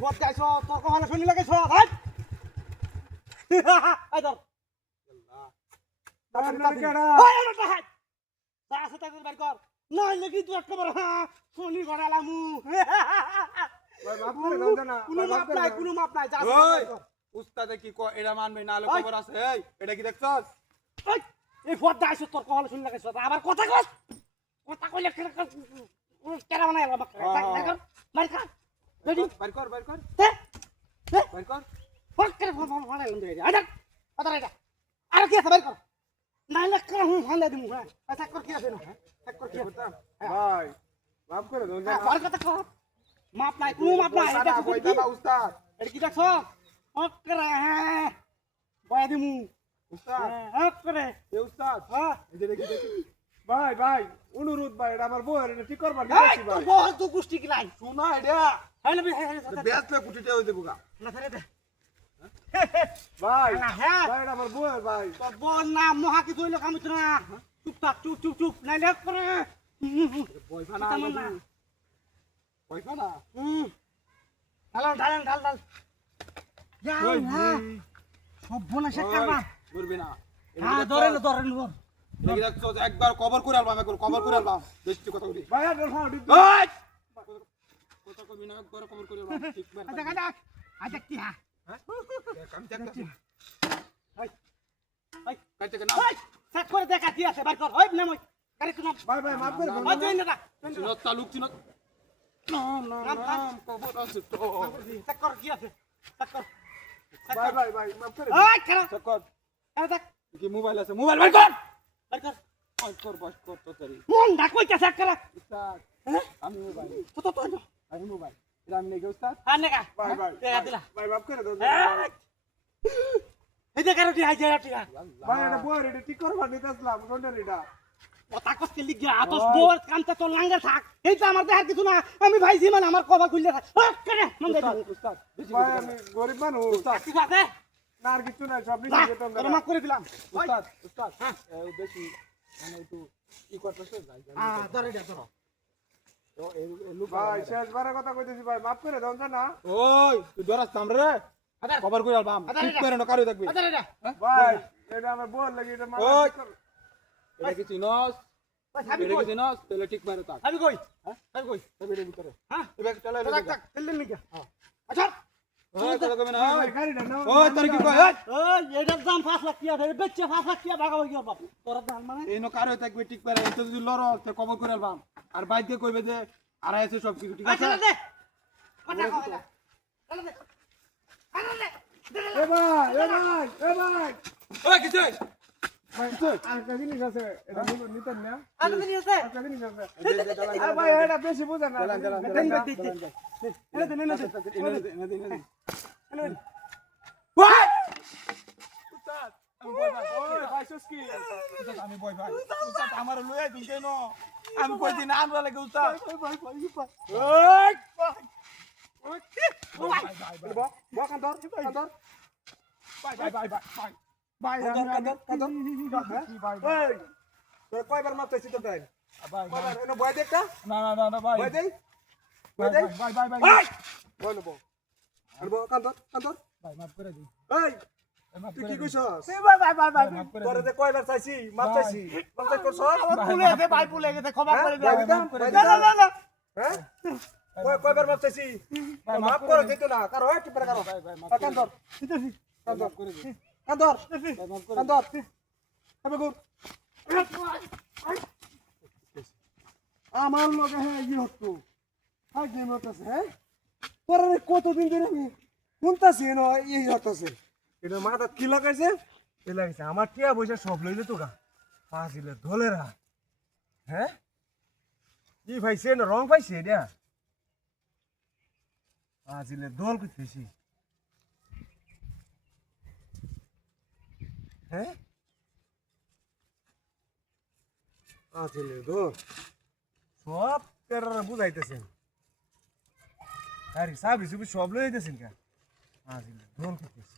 vote যাইছ তোর কখনো শুনি লাগাইছ ভাই এই ধর ওই এটা হাত দাস তাদের বের কর না লাগি তুই একটা বড় শুনি গড়ালামু ভাই মাফ করে দাও জানা কোনো মাপ নাই যা ওই উস্তাদে কি কো এটা মানবে না আলো খবর আছে এই এটা কি দেখছস এই ভোট যাইছ তোর কখনো শুনি লাগাইছ আবার কথা কস কথা কইলে কেন বানাই আমাকে দেখো মার খা রেডি বাইর কর তে বাইর কর ফক করে ফোন বানাইলাম রে আদা আদা এটা আর কি আছে বাইর কর না না করে হুম হালে দিমু হ্যাঁ আচ্ছা কর কি আছে না এক কর কি আছে ভাই মাফ করে দাও জানা আর কথা কর মাপ নাই কোনো মাপ নাই এটা কি কইতা না উস্তাদ এটা কি দেখছ ফক করে হ্যাঁ বয়া দিমু উস্তাদ হক করে এ উস্তাদ হ্যাঁ এই যে দেখি ভাই ভাই অনুরোধ ভাই এটা আমার বউয়ের এটা ঠিক করবার দিছি ভাই বহুত তো গুষ্টি কি লাই শোনা এটা হ্যাঁ না বেচলে কুটিতে হই দেবো গা না ধরে দে ভাই হ্যাঁ ভাই এটা আমার বউয়ের ভাই তোর বোন না মহা কি কইলো কামিত না চুপ থাক চুপ চুপ চুপ নাই লেখ করে পয়সা না পয়সা না ঢাল ঢাল ঢাল ঢাল যাও না সব বোন এসে কারবা ধরবি না হ্যাঁ ধরেন ধরেন ধর দেখি দেখছো একবার কভার করে আলবাম একবার কভার করে আলবাম বেশি কথা কই ভাই আর ধর ওই কথা কবি না একবার কভার করে আলবাম ঠিক বার আচ্ছা কাটা আচ্ছা কি হ্যাঁ কাম দেখতেছি ওই ওই কাইতে না ওই সেট করে দেখা কি আছে বার কর ওই নাম ওই গাড়ি তো নাম ভাই ভাই মাফ করে ওই জেন না চিনত তালুক চিনত নাম কভার আছে তো সেট কর কি আছে সেট কর ভাই ভাই ভাই মাফ করে ওই খারাপ সকত আরে দেখ কি মোবাইল আছে মোবাইল বার কর বার কর বাস কর তো তারি মন ডাকইতে সেট কর উস্তাদ হ্যাঁ আমি মোবাইল তো তো তো আমি মোবাইল এটা আমি নেগে উস্তাদ আর নেগা ভাই ভাই দেখা দিলা ভাই মাফ করে দাও এই যে কারোটি হাই যায় টিয়া ভাই এটা বউয়ের এটা ঠিক করবার নিতেছিলাম কোনটা এটা কথা কষ্ট লিখ গিয়া আতস বোর কানতে তো লাঙ্গা থাক এইটা আমার দেখার কিছু না আমি ভাইছি মানে আমার কবা খুললে থাক করে মন দে উস্তাদ ভাই আমি গরিব মানুষ উস্তাদ কিছু আছে না আর কিছু নাই সব নিয়ে যেতাম তোর মাফ করে দিলাম উস্তাদ উস্তাদ দেখি মানে একটু কি করতেছে ধরে দে ধরো তো এই ভাই শেষবারের কথা কইতেছি ভাই মাফ করে দাও না ওই তুই ধরাস কামরে কভার করে আলবাম ঠিক করে না কারো দেখবি ভাই এটা আমার বল লাগি এটা মাফ এটা কি চিনস এটা কি চিনস তাহলে ঠিক মারে তাক আমি কই হ্যাঁ আমি কই এর ভিতরে হ্যাঁ এবার চলে থাক থাক তেলেন নি আচ্ছা ওই তোরা কবে না ওই তোর কি কই ওই এটার দাম 5 লাখ টাকা ধরে বেচে 5 লাখ টাকা ভাগা হই বাপ তোর দাম মানে এই নো কারো থাকবে ঠিক পারে এত যদি লড় তে কভার করে আলবাম আর বাইক দিয়ে কইবে যে আর আছে সব কিছু ঠিক আছে দে কথা কইলা দে এ ভাই এ ভাই এ ভাই ওই কিছু ভাই আরেকটা জিনিস আছে এটা নিতেন না আর দিন আছে আরেকটা জিনিস আছে আরে ভাই এটা বেশি বুঝা না আমি বই ভাই উস্তাদ আমার লইয়া দিন কেন আমি কই দিন আমরা লাগে উস্তাদ ভাই ভাই কয়বার মারতেছি তো তাই ভয় দেখ না ভাই ভয় দেই ভয় দেই ভাই ভয় নেবো কান্দর ভাই মাফ করে দিই এই তুই কি কইছস ভাই তোরে যে কয়বার চাইছি মাপ চাইছি মাপ চাই করছস ভুলে গেছে ভাই ভুলে গেছে ক্ষমা করে দাও না হ্যাঁ কয়বার মাপ চাইছি মাপ করে দিত না কারো হয় কি করে কারো কান্দর দিতেছি কান্দর করে দিই কান্দর কান্দর হবে গুড আমার লগে হ্যাঁ ই হতো আর গেম হতেছে হ্যাঁ পরে কতদিন ধরে আমি শুনতেছি না এই হতেছে এটা মাথা কি লাগাইছে এ লাগাইছে আমার টিয়া পয়সা সব লইলে তো গা পাঁচিলে ধলেরা হ্যাঁ কি পাইছে না রং পাইছে এটা পাঁচিলে দল করতেছি হ্যাঁ পাঁচিলে দল সব তেরা বুঝাইতেছেন আরে সাবি সুবি সব লইতেছেন কা পাঁচিলে দল করতেছি